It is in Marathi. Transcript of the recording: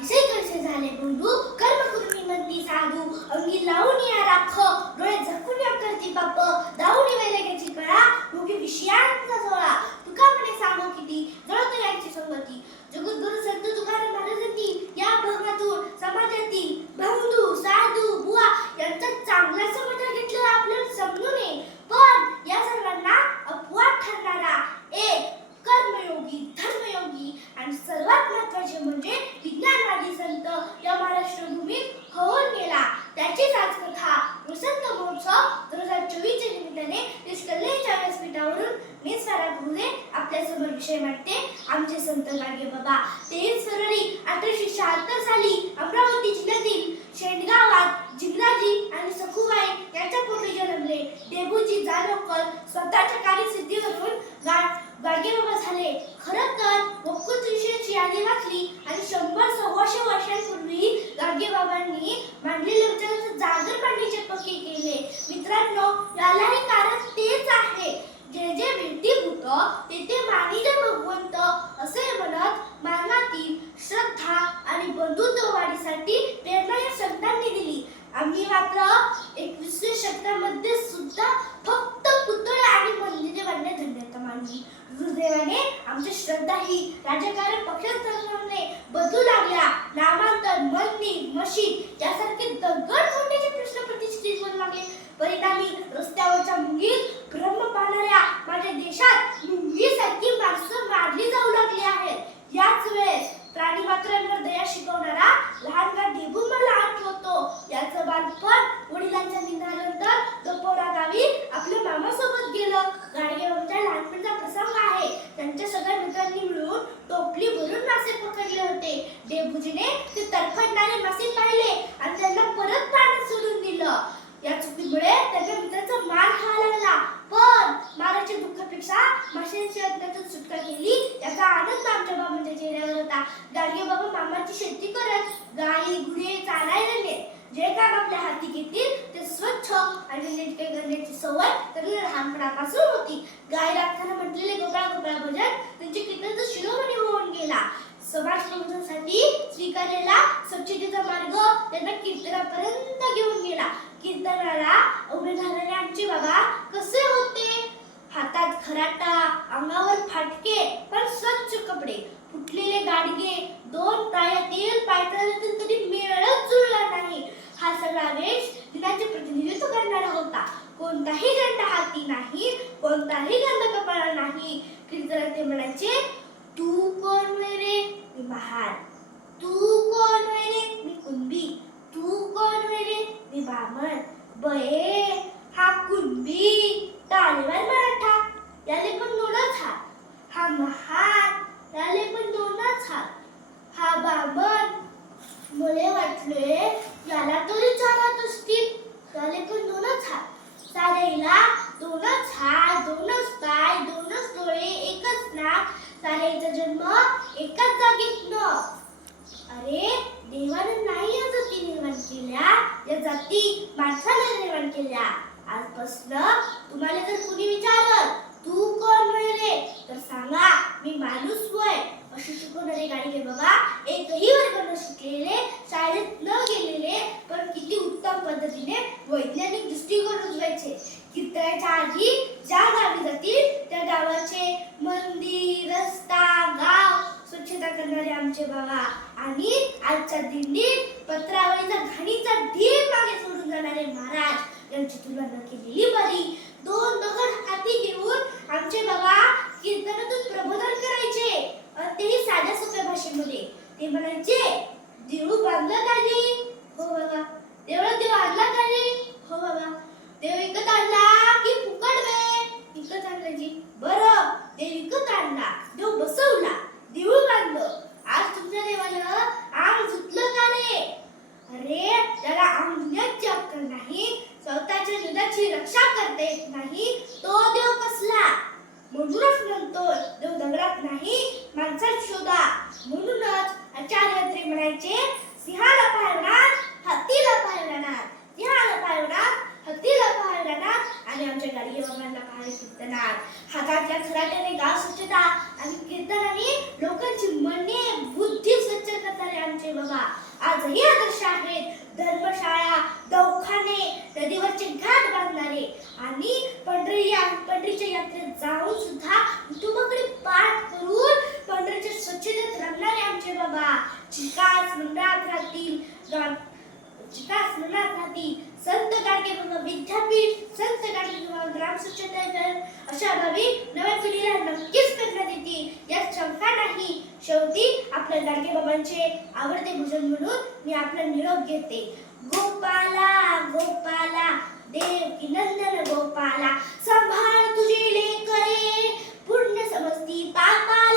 कैसे कैसे झाले बंधू, कर्म करून म्हणती साधू, अंगी लावून या राख, डोळे झाकून या करती पाप, दावून वैराग्याची कळा, मुखी विषयांचा झोळा. तुका म्हणे सांगो किती जळतो यांची संगती. जगद्गुरु संत तुकाराम महाराजांनी या भागातून समाजातील बंधू साधू बुवा यांचा चांगला समाचार घेतलेला आपल्याला समजून नये, पण या सर्वांना अपवाद ठरणारा एक कर्मयोगी धर्मयोगी आणि सर्वात महत्त्वाचे म्हणजे विज्ञानवादी संत या महाराष्ट्र भूमीत होऊन गेला. त्याचीच आज कथा वसंत महोत्सव 2024 च्या निमित्ताने निष्कल्लेच्या व्यासपीठावरून मी सारा गुरुजे आपल्या समोर विषय मांडते. आमचे संत गाडगे बाबा 23 फरवरी 1876 साली अमरावती जिल्ह्यातील शेंडगावात जिगराजी आणि सखुबाई यांच्या पोटी जन्मले. डेबूजी जानोकर स्वतःच्या कार्यसिद्धीवरून गाडगे बाबा झाले. खरं तर वक्तृत्व विषयाची यादी वाचली आणि 100-125 वर्षांपूर्वी गाडगे बाबांनी मांडलेल्या विचारांचा जागर पाडण्याचे पक्के केले. मित्रांनो, यालाही कारण तेच आहे, जे जे भेटीभूत तेथे मानिले भगवंत असे म्हणत मानवातील श्रद्धा आणि बंधुत्व वाढीसाठी प्रेरणा या संतांनी दिली. आम्ही मात्र 21व्या शतकामध्ये सुद्धा फक्त पुतळे आणि मंदिरे बांधण्यात धन्यता मानली. गुरुदेवाने आमची श्रद्धा ही राजकारण पक्षांतर्गत बदलू लागल्या. नामांतर, मंदिर, मशीद यासारखे दगड फोडण्याचे प्रश्न प्रतिष्ठित होऊ लागले. परिणामी रस्त्यावरच्या मुंगीत ब्रह्म पाहणाऱ्या माझ्या देशात मुंगीसारखी माणसं मारली जाऊ लागली आहेत. याच वेळेस प्राणीमात्रांवर दया शिकवणारा लहानगा डेबू मला आठवतो. याचं बालपण वडिलांच्या निधनानंतर गपोरा गावी आपल्या मामासोबत गेलं. गाडगेबाबांच्या लहानपणीचा प्रसंग आहे. त्यांच्या सगळ्या मित्रांनी मिळून टोपली भरून मासे पकडले होते. डेबूजीने ते तरफडणारे मासे पाहिले आणि त्यांना परत पाण्यात सोडून दिलं. या चुकीमुळे त्याच्या मित्राचा मार खावा लागला, पण माराच्या दुःखापेक्षा माशांची अज्ञातून सुटका केली याचा आनंद आमच्या बाबांच्या चेहऱ्यावर होता. गाडगे बाबा मामाची शेती करत, गाई गुरे चालायला नेत. जे काम आपल्या हाती घेतील ते स्वच्छ आणि नीटके करण्याची सवय त्यांना लहानपणापासून होती. गाय राखताना म्हटलेले गोपाळ गोपाळ भजन त्यांच्या कीर्तनाचा शिरोमणी होऊन गेला. समाज प्रबोधनासाठी स्वीकारलेला स्वच्छतेचा मार्ग त्यांना कीर्तनापर्यंत घेऊन गेला. कीर्तनाला उभे झालेले आमचे बाबा कसे होते? हातात खराटा, अंगावर फाटके पण स्वच्छ कपडे, फुटलेले गाडगे, 2 पायातील पायतळ्यातून कधी मेळच जुळला नाही. हा सगळा वेश दिनाचे प्रतिनिधित्व करणारा होता. कोणताही झेंडा हाती नाही, कोणताही गंध कपाळाला नाही. कीर्तनात ते म्हणायचे, तू कोण रे? मी महार. तू कोण रे? मी कुणबी. तू कोण रे? मी ब्राह्मण. बये हा कुणबी, तालेवार मराठा, याले पण 2च हात. हा महार, याले पण 2च हात. हा ब्राह्मण, मला वाटले याला तरी 4 हात असतील, त्याले पण 2च हात. सारेला 2च हात, 2च पाय, 2च डोळे, एकच नाक. सारेचा जन्म एकाच जागेत न. अरे देवाने नाही या जाती निर्माण केल्या, या जाती माणसाने निर्माण केल्या. आजपासून तुम्हाला जर कुणी विचारलं तू कोण रे, तर सांगा मी माणूस होय. अशी शिकवणारे गाडगे बाबा एकही वर्ग न शिकलेले, शाळेत न गेलेले, पण किती उत्तम पद्धतीने वैज्ञानिक दृष्टिकोन रुजवायचे. कीर्तनाच्या आधी ज्या गावी जातील त्या गावाचे मंदिर, रस्ता, गाव स्वच्छता करणारे आमचे बाबा आणि आजच्या दिंडीत पत्रावळीचा घाणीचा ढीग मागे सोडून जाणारे महाराज यांची तुलना केलेली बरी. 2 दगड हाती घेऊन आमचे बाबा कीर्तनातून प्रबोधन करायचे, तेही साध्या सोप्या भाषेमध्ये. ते म्हणायचे, देऊळ बांधलं का रे? हो बाबा. देव आणला का रे? हो बाबा. देव विकत आणला की फुकट बे? विकत आणला जी. बरं, देव विकत आणला, देव बसवला, देऊळ बांधलं. आज तुमच्या देवानं अंग धुतलं का रे? अरे त्याला अंग धुण्याची अक्कल नाही, स्वतःच्या दुधाची रक्षा करता येत नाही, तो देव कसला? म्हणूनच म्हणतो देव दगडात नाही माणसात शोधा. म्हणूनच आचार्य अत्रे म्हणायचे, सिंहाला पाहणार, हत्तीला पाहणार, सिंहाला पाहणार, हत्तीला पाहणार आणि आमच्या गाडगे बाबांना पाहायला कीर्तनात. हातातल्या खराट्याने गाव स्वच्छता आणि कीर्तनाने लोकांची मने बाबा चिकास मनात राहतील चिकास मनात राहतील संत गाडगे बाबा विद्यापीठ संत गाडगे बाबा ग्राम स्वच्छता अभियान अशा बाबी नव्या पिढीला नक्कीच करण्यात येतील यात शंका नाही. शेवटी आपल्या गाडगे बाबांचे आवडते भजन म्हणून मी आपला निरोप घेते. गोपाला गोपाला देवकी नंदन गोपाला सांभाळ तुझे लेकरे पुण्य समजती पापा